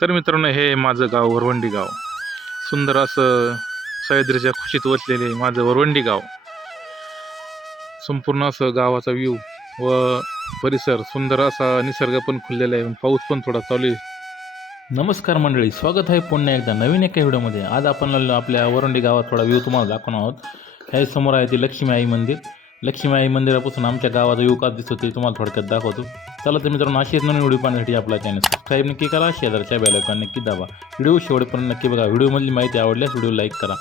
तर मित्रांनो हे माझं गाव वरवंडी गाव. सुंदर असं सह्याद्रीच्या खुशीत वसलेले माझं वरवंडी गाव. संपूर्ण असं गावाचा व्ह्यू व परिसर सुंदर असा निसर्ग पण खुललेला आहे. पाऊस पण थोडा चालू आहे. नमस्कार मंडळी स्वागत आहे पुन्हा एकदा नवीन एका व्हिडिओमध्ये आज आपण आपल्या वरवंडी गावात थोडा व्ह्यू तुम्हाला दाखवणार आहोत. ह्या समोर आहे ते लक्ष्मी आई मंदिर. लक्ष्मी आई मंदिरापासून आमच्या गावाचा युवकात दिसतो ते तुम्हाला थोडक्यात दाखवतो. चला तर मित्रांनो अशीच नवीन व्हिडिओ पाहण्यासाठी आपला चॅनल सबस्क्राईब नक्की करा शेजारच्या बेलायकॉन नक्की दाबा. व्हिडिओ शेवटपर्यंत नक्की बघा. व्हिडिओमधली माहिती आवडल्यास व्हिडिओ लाईक करा.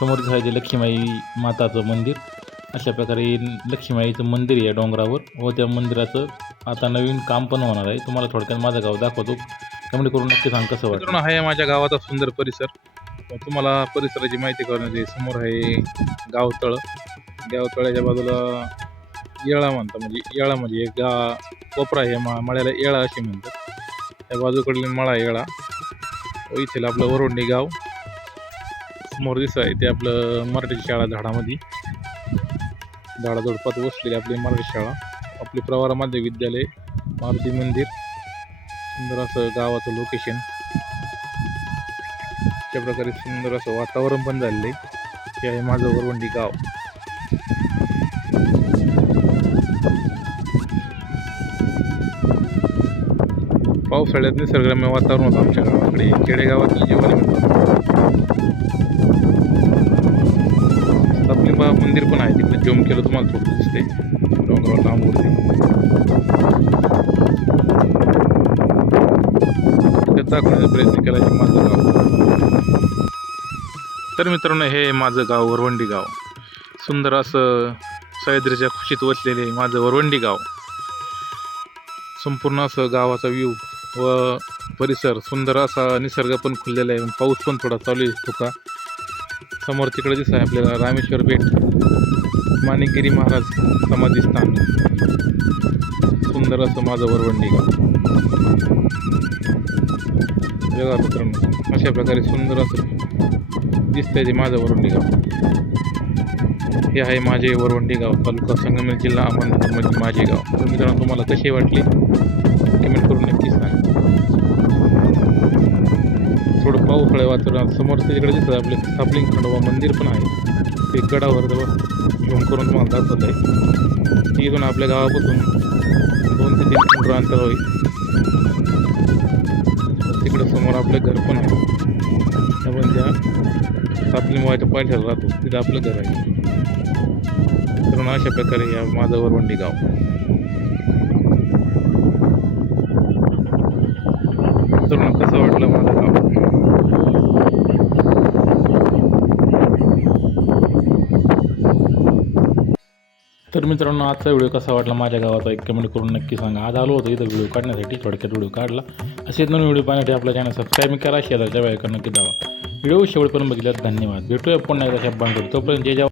समोर आहे ते लक्ष्मीबाई माताचं मंदिर. अशा प्रकारे लक्ष्मीबाईचं मंदिर आहे डोंगरावर. व त्या मंदिराचं आता नवीन काम पण होणार आहे. तुम्हाला थोडक्यात माझं गाव दाखवतो. कमेंट करून नक्की सांग कसं वाटतं. हा आहे माझ्या गावाचा सुंदर परिसर. तुम्हाला परिसराची माहिती करण्याचे समोर आहे गावतळ. गावतळ्याच्या बाजूला येळा म्हणतात म्हणजे येळा म्हणजे एक गा कोपरा आहे मा मळ्याला येळा असे म्हणतात. त्या बाजूकडली मळा येळा. व इथे आपलं वरवंडी गाव. समोर दिसत आहे ते आपलं मराठी शाळा झाडामध्ये. झाडाझुडपात बसलेली आपली मराठी शाळा. आपली प्रवार माध्य विद्यालय मारुती मंदिर. सुंदर असं गावाचं लोकेशन अशा प्रकारे सुंदर असं वातावरण पण झालेलं आहे. हे आहे माझं वरवंडी गाव. पावसाळ्यात निसर्गरम्य वातावरण होतं आमच्या गावाकडे. खेडेगावातली जीवन आपली बा मंदिर पण आहे तिकडे. जोम केलं तुम्हाला थोडं दिसते डोंगरावर लांबवरती दाखवण्याचा प्रयत्न केला की माझं गाव. तर मित्रांनो हे माझं गाव वरवंडी गाव. सुंदर असं सह्याद्रीच्या खुशीत वसलेले माझं वरवंडी गाव. संपूर्ण असं गावाचा व्ह्यू व परिसर सुंदर असा निसर्ग पण खुललेला आहे. पाऊस पण थोडा चालू आहे का समोर तिकडे दिसत आहे आपल्याला रामेश्वर बेट. माणिकगिरी महाराज समाधी स्थान सुंदर असं माझं वरवंडी गाव. मित्रांनो अशा प्रकारे सुंदर असं दिसतंय ते माझं वरवंडी गाव. हे आहे माझे वरवंडी गाव तालुका संगमेर जिल्हा अहमदनगर माझे गाव. मित्रांनो तुम्हाला कसे वाटले? थोडं वातावरण. समोर तिकडे दिसत आहे आपले सापलिंग खंडोबा मंदिर पण आहे. ते गडावर जवळ झूम करून तुम्हाला दाखवत आहे इथून आपल्या गावापासून दोन ते तीन किलोमीटर अंतर होईल. तिकडं समोर आपलं घर पण आहे. आपण त्या सापली मोबाईलच्या पायथ्याला राहतो तिथं आपलं घर आहे. तर अशा प्रकारे या माझं वरवंडी गाव तर कसं वाटलं माझं गाव तर मित्रांनो आजचा व्हिडिओ कसा वाटला माझ्या गावाचा एक कमेंट करून नक्की सांगा. आज आलो होतो इथं व्हिडिओ काढण्यासाठी थोडक्यात व्हिडिओ काढला. असे नवीन व्हिडिओ पाहण्यासाठी आपल्या चॅनल सबस्क्राईब करा शेजारच्या बायका नक्की दावा व्हिडिओ शेवटपर्यंत बघितल्यास धन्यवाद. भेटूया पुन्हा एकदा शब्दांकडे तोपर्यंत जे जेव्हा